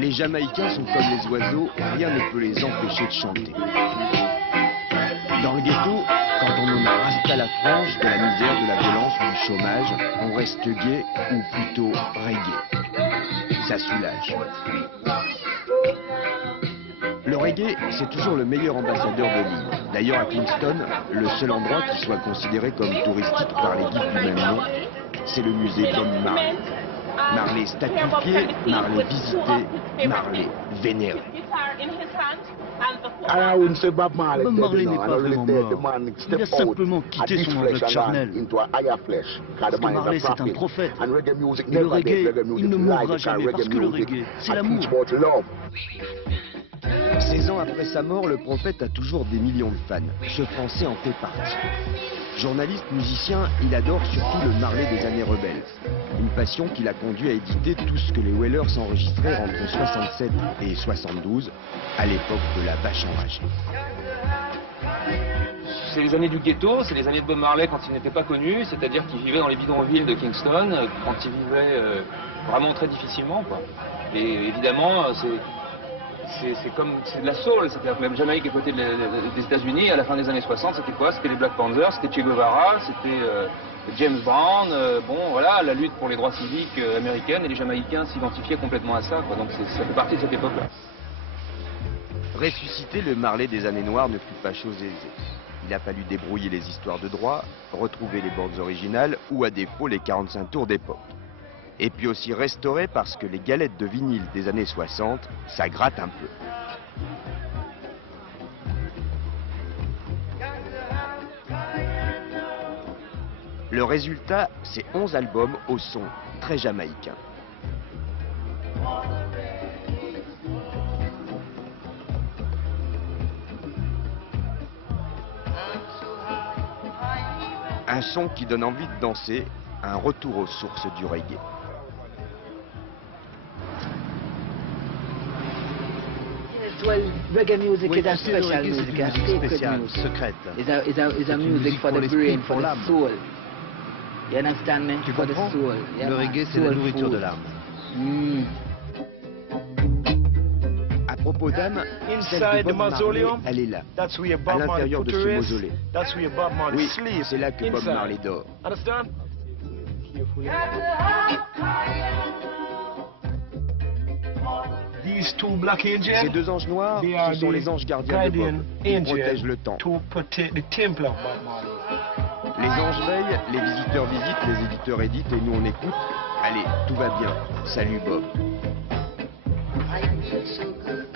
Les Jamaïcains sont comme les oiseaux, rien ne peut les empêcher de chanter. Dans le ghetto, quand on en a rasté la frange de la misère, de la violence, du chômage, on reste gay ou plutôt reggae. Ça soulage. Le reggae, c'est toujours le meilleur ambassadeur de l'île. D'ailleurs, à Kingston, le seul endroit qui soit considéré comme touristique par les guides du même nom, c'est le musée Bob Marley. Marley statué, Marley visité, Marley vénéré. Bob Marley n'est pas vraiment mort. Il a simplement quitté son enveloppe charnelle. Parce que Marley, c'est un prophète. Et le reggae, il ne mourra jamais. Parce que le reggae, c'est l'amour. 16 ans après sa mort, le prophète a toujours des millions de fans. Ce Français en fait partie. Journaliste, musicien, il adore surtout le Marley des années rebelles. Une passion qui l'a conduit à éditer tout ce que les Wailers enregistrèrent entre 67 et 72, à l'époque de la vache enragée. C'est les années du ghetto, c'est les années de Bob Marley quand il n'était pas connu, c'est-à-dire qu'il vivait dans les bidonvilles de Kingston, quand il vivait vraiment très difficilement, quoi. Et évidemment, c'est de la soul, c'est-à-dire que la Jamaïque est côté des États-Unis, à la fin des années 60, c'était quoi? C'était les Black Panthers, c'était Che Guevara, c'était James Brown, bon voilà, la lutte pour les droits civiques américaines, et les Jamaïcains s'identifiaient complètement à ça, quoi. Donc ça fait partie de cette époque-là. Ressusciter le Marley des années noires ne fut pas chose aisée. Il a fallu débrouiller les histoires de droit, retrouver les bandes originales ou à défaut les 45 tours d'époque. Et puis aussi restaurer parce que les galettes de vinyle des années 60, ça gratte un peu. Le résultat, c'est 11 albums au son très jamaïcain. Un son qui donne envie de danser, un retour aux sources du reggae. Reggae music Oui, is a tu sais, le special reggae, c'est music, une a musique sacred spéciale, music. secrète. It's a music for the l'esprit, brain, for pour the l'âme. soul. You understand me? Tu For the comprends? soul. Yeah, Le man. reggae, c'est la Soul nourriture food. de l'âme. Mm. À propos d'âme, celle de Inside the Bob Marley, mausoleum, elle est là, that's where à Bob Marley l'intérieur put de to ce rest. mausolée. That's where Bob Marley Oui, sleep. c'est là que Bob Inside. Marley dort. Understand? These two black Ces angels, deux anges noirs, they are ce sont the les anges gardiens de guardian Bob. Ils protègent angels le temps. to protect the temple of Bob Marley. Les anges veillent, les visiteurs visitent, les éditeurs éditent et nous on écoute. Allez, tout va bien. Salut Bob. I feel so good.